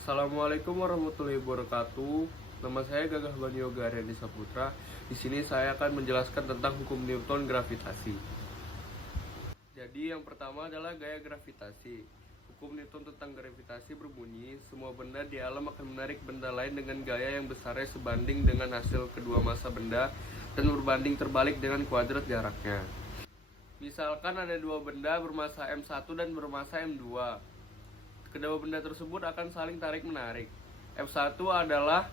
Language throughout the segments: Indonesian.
Assalamualaikum warahmatullahi wabarakatuh. Nama saya Gagah Bani Yoga Aryani Saputra. Di sini saya akan menjelaskan tentang hukum Newton gravitasi. Jadi yang pertama adalah gaya gravitasi. Hukum Newton tentang gravitasi berbunyi, semua benda di alam akan menarik benda lain dengan gaya yang besarnya sebanding dengan hasil kedua massa benda dan berbanding terbalik dengan kuadrat jaraknya. Misalkan ada dua benda bermassa M1 dan bermassa M2. Kedua benda tersebut akan saling tarik-menarik. F1 adalah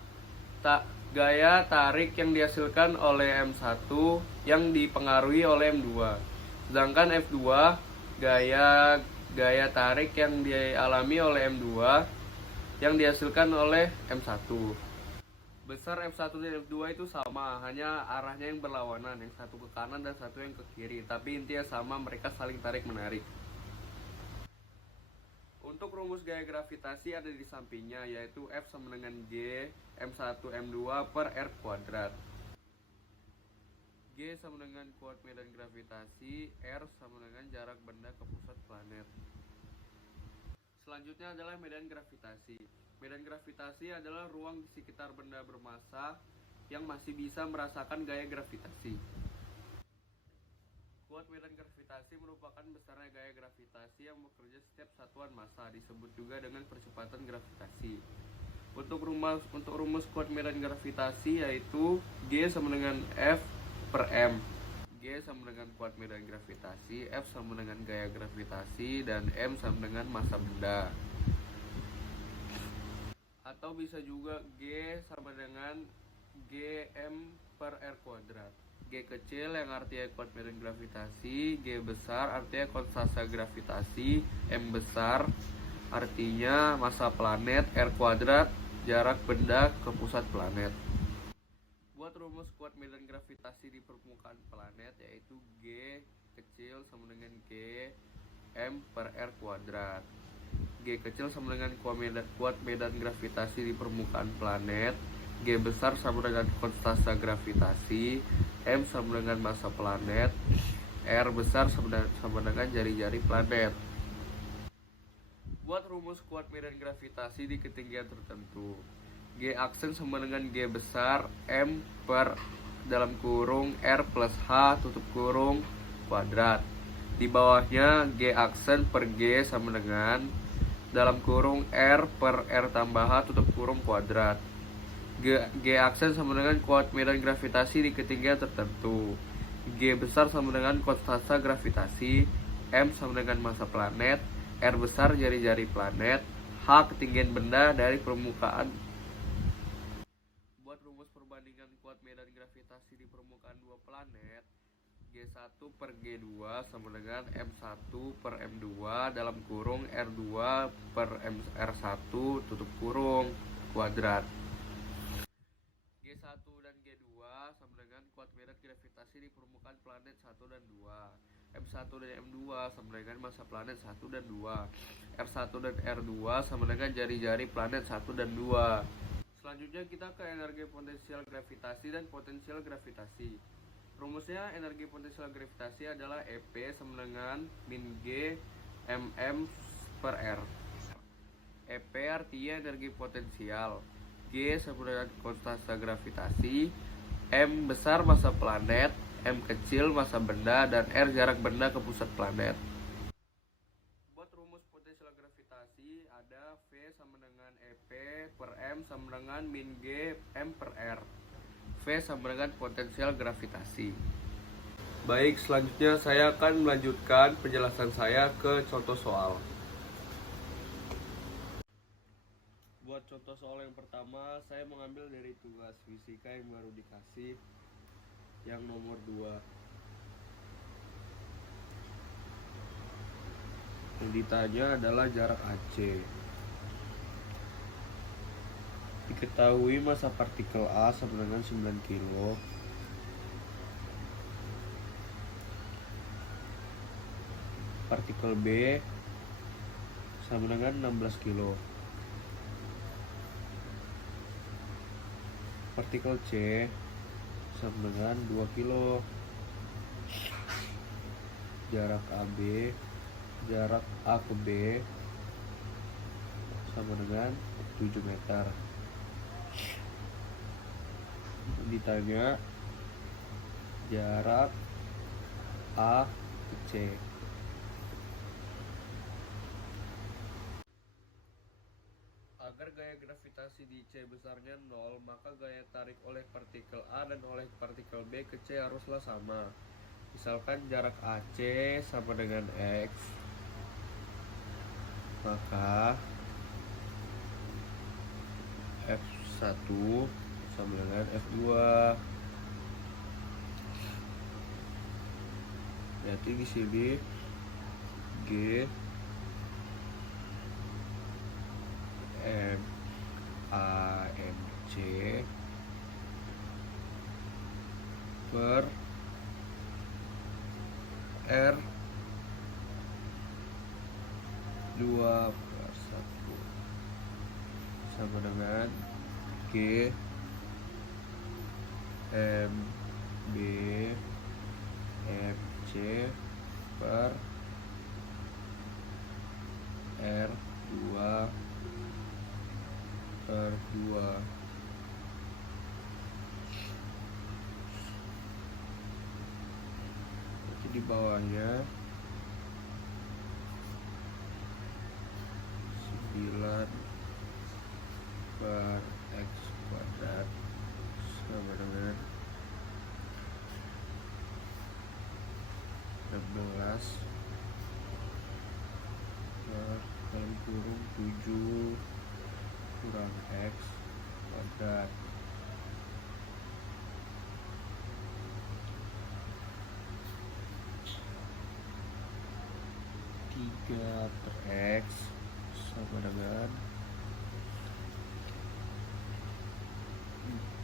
gaya tarik yang dihasilkan oleh M1 yang dipengaruhi oleh M2. Sedangkan F2 gaya tarik yang dialami oleh M2 yang dihasilkan oleh M1. Besar F1 dan F2 itu sama, hanya arahnya yang berlawanan, yang satu ke kanan dan satu yang ke kiri. Tapi intinya sama, mereka saling tarik-menarik. Untuk rumus gaya gravitasi ada di sampingnya, yaitu F sama dengan G M1 M2 per R kuadrat. G sama dengan kuat medan gravitasi, R sama dengan jarak benda ke pusat planet. Selanjutnya adalah medan gravitasi. Medan gravitasi adalah ruang di sekitar benda bermassa yang masih bisa merasakan gaya gravitasi. Kuat medan gravitasi merupakan besarnya gaya gravitasi yang bekerja setiap satuan massa, disebut juga dengan percepatan gravitasi. Untuk rumus kuat medan gravitasi yaitu G sama dengan F per M. G sama dengan kuat medan gravitasi, F sama dengan gaya gravitasi, dan M sama dengan massa benda. Atau bisa juga G sama dengan Gm per R kuadrat. G kecil yang artinya kuat medan gravitasi, G besar artinya konstanta gravitasi, M besar artinya massa planet, R kuadrat jarak benda ke pusat planet. Buat rumus kuat medan gravitasi di permukaan planet yaitu G kecil sama dengan G M per R kuadrat. G kecil sama dengan kuat medan gravitasi di permukaan planet, G besar sama dengan konstanta gravitasi, M sama dengan massa planet, R besar sama dengan jari-jari planet. Buat rumus kuat medan gravitasi di ketinggian tertentu, G aksen sama dengan G besar M per dalam kurung R plus H tutup kurung kuadrat. Di bawahnya G aksen per G sama dengan dalam kurung R per R tambah H tutup kurung kuadrat. G aksen sama dengan kuat medan gravitasi di ketinggian tertentu. G besar sama dengan konstanta gravitasi, M sama dengan massa planet, R besar jari-jari planet, H ketinggian benda dari permukaan. Buat rumus perbandingan kuat medan gravitasi di permukaan dua planet, G1 per G2 sama dengan M1 per M2 dalam kurung R2 per R1 tutup kurung kuadrat. G1 dan G2 sama dengan kuat medan gravitasi di permukaan planet 1 dan 2. M1 dan M2 sama dengan massa planet 1 dan 2. R1 dan R2 sama dengan jari-jari planet 1 dan 2. Selanjutnya kita ke energi potensial gravitasi dan potensial gravitasi. Rumusnya energi potensial gravitasi adalah EP sama dengan min G mm per R. EP artinya energi potensial, G sama dengan konstanta gravitasi, M besar massa planet, M kecil massa benda, dan R jarak benda ke pusat planet. Buat rumus potensial gravitasi ada V sama dengan EP per M sama dengan min G M per R. V sama dengan potensial gravitasi. Baik, selanjutnya saya akan melanjutkan penjelasan saya ke contoh soal. Buat contoh soal yang pertama, saya mengambil dari tugas fisika yang baru dikasih, yang nomor 2. Yang ditanya adalah jarak AC. Diketahui massa partikel A sama dengan 9 kilo. Partikel B sama dengan 16 kilo. Partikel C sama dengan 2 kilo. Jarak AB, jarak A ke B sama dengan 7 meter. Ditanya jarak A ke C. Agar gaya gravitasi di C besarnya 0, maka gaya tarik oleh partikel A dan oleh partikel B ke C haruslah sama. Misalkan jarak AC sama dengan X, maka F1 sama dengan F2. Berarti di sini G M A M C per R 2 per 1 sama dengan G M B M C per R 2 per 2. Jadi di bawahnya 9 per X kuadrat sama dengan 16 per kali kurung 7 kurang X kuadrat. 3 per X sama dengan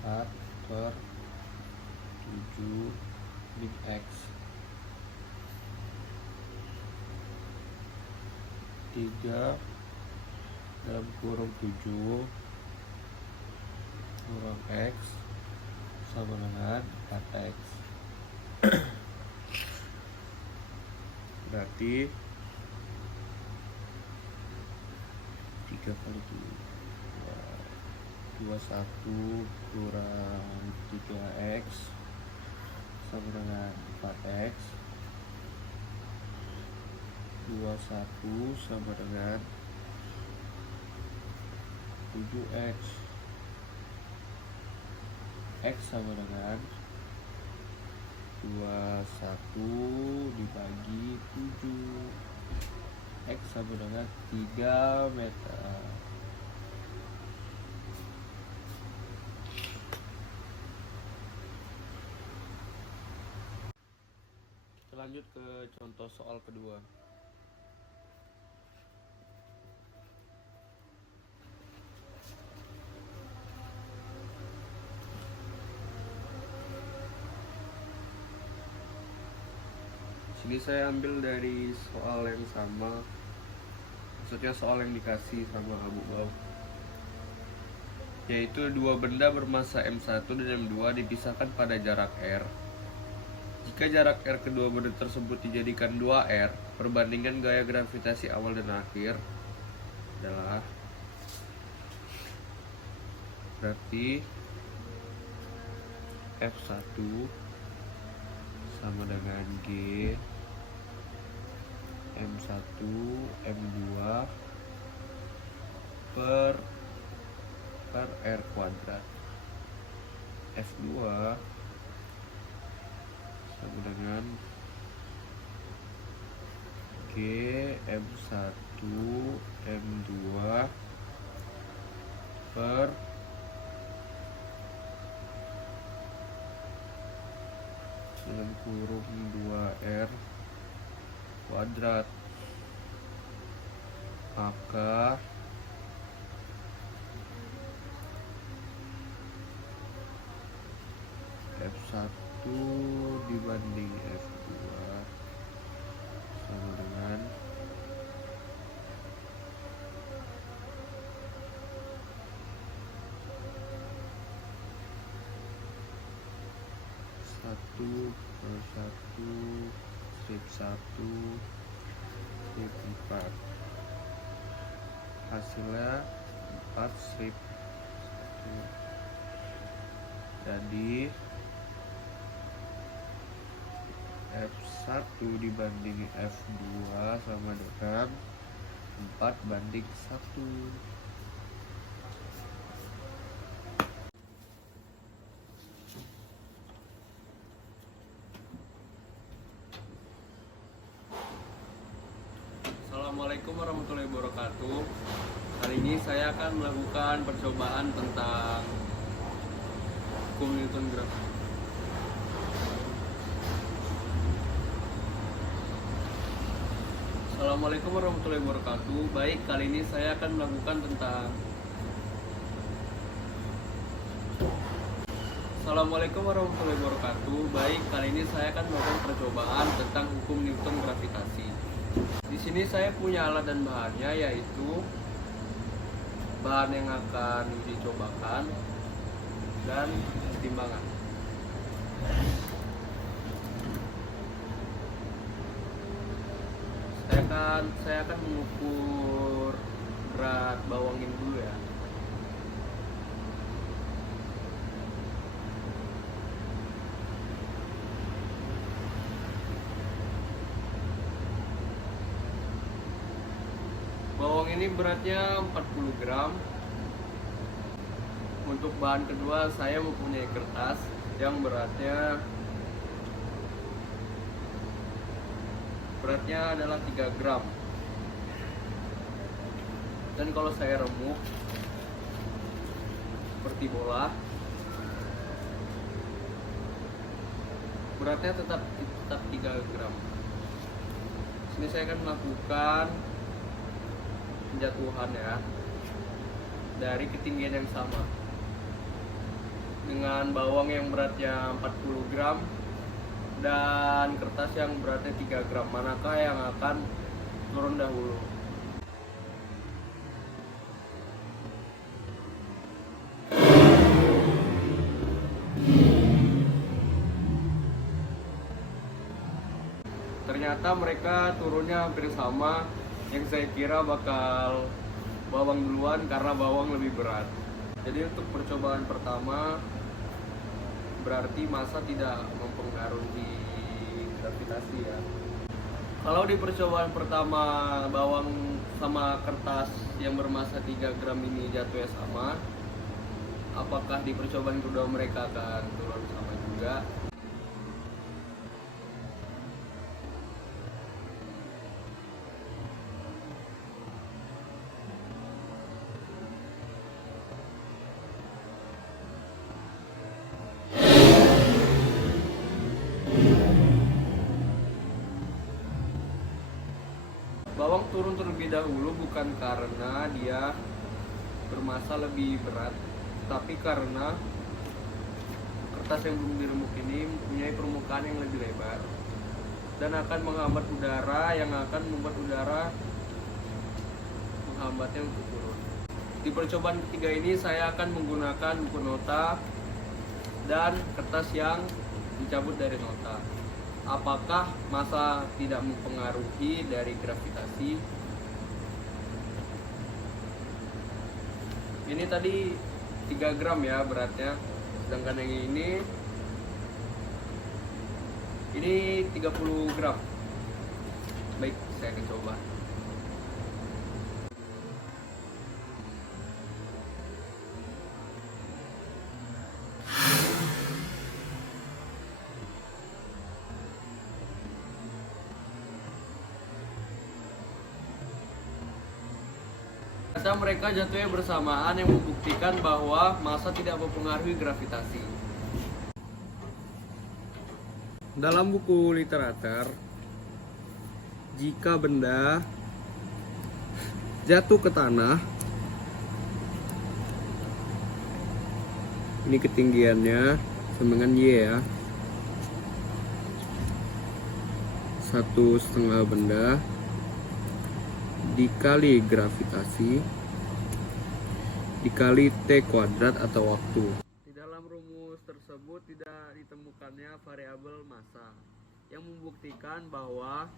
4 per 7 min X. 3 dalam kurung 7 kurang X sama dengan 4X. Berarti 3 kali 21 kurang 3X sama dengan 4X. 21 sama dengan 7X. X sama dengan 21 dibagi 7. X sama dengan 3 meter. Kita lanjut ke contoh soal kedua. Sini saya ambil dari soal yang sama, maksudnya soal yang dikasih sama Abu Bau, yaitu dua benda bermassa M1 dan M2 dipisahkan pada jarak R. Jika jarak R kedua benda tersebut dijadikan 2R, perbandingan gaya gravitasi awal dan akhir adalah, berarti F1 sama dengan G M1 M2 per R kuadrat. F2 sama dengan G M1 M2 per dalam kurung 2R kuadrat. Maka F1 dibanding F2 sama dengan satu per 1 strip 1 strip 4 hasilnya 4 strip. Jadi F1 dibanding F2 sama dengan 4:1. Assalamualaikum warahmatullahi wabarakatuh. Kali ini saya akan melakukan percobaan tentang hukum Newton gravitasi. Assalamualaikum warahmatullahi wabarakatuh. Baik, kali ini saya akan melakukan tentang Assalamualaikum warahmatullahi wabarakatuh. Baik, kali ini saya akan melakukan percobaan tentang hukum Newton gravitasi. Di sini saya punya alat dan bahannya, yaitu bahan yang akan dicobakan dan timbangan. Saya akan mengukur berat bawang ini dulu ya. Bawang ini beratnya 40 gram. Untuk bahan kedua saya mempunyai kertas yang beratnya adalah 3 gram. Dan kalau saya remuk seperti bola, beratnya tetap 3 gram. Sini saya akan melakukan penjatuhan ya, dari ketinggian yang sama dengan bawang yang beratnya 40 gram dan kertas yang beratnya 3 gram. Manakah yang akan turun dahulu? Ternyata mereka turunnya hampir sama. Yang saya kira bakal bawang duluan karena bawang lebih berat. Jadi untuk percobaan pertama berarti massa tidak mempengaruhi gravitasi ya. Kalau di percobaan pertama bawang sama kertas yang bermassa 3 gram ini jatuhnya sama, apakah di percobaan kedua mereka akan turun sama juga? Bawang turun terlebih dahulu bukan karena dia bermassa lebih berat, tapi karena kertas yang belum diremuk ini mempunyai permukaan yang lebih lebar dan akan menghambat udara, yang akan membuat udara menghambatnya untuk turun. Di percobaan ketiga ini saya akan menggunakan buku nota dan kertas yang dicabut dari nota. Apakah massa tidak mempengaruhi dari gravitasi? Ini tadi 3 gram ya beratnya, sedangkan yang ini 30 gram. Baik, saya akan coba. Mereka jatuhnya bersamaan, yang membuktikan bahwa massa tidak mempengaruhi gravitasi. Dalam buku literatur, jika benda jatuh ke tanah, ini ketinggiannya sama dengan Y ya, 1,5 benda dikali gravitasi dikali T kuadrat atau waktu. Di dalam rumus tersebut tidak ditemukannya variabel massa, yang membuktikan bahwa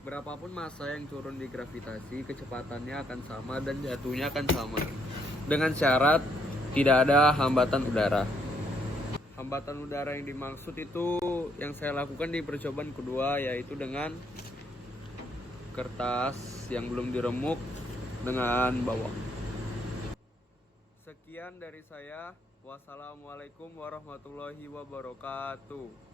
Berapapun massa yang turun di gravitasi, kecepatannya akan sama dan jatuhnya akan sama. Dengan syarat tidak ada hambatan udara. Hambatan udara yang dimaksud itu yang saya lakukan di percobaan kedua, yaitu dengan kertas yang belum diremuk dengan bawang. Sekian dari saya. Wassalamualaikum warahmatullahi wabarakatuh.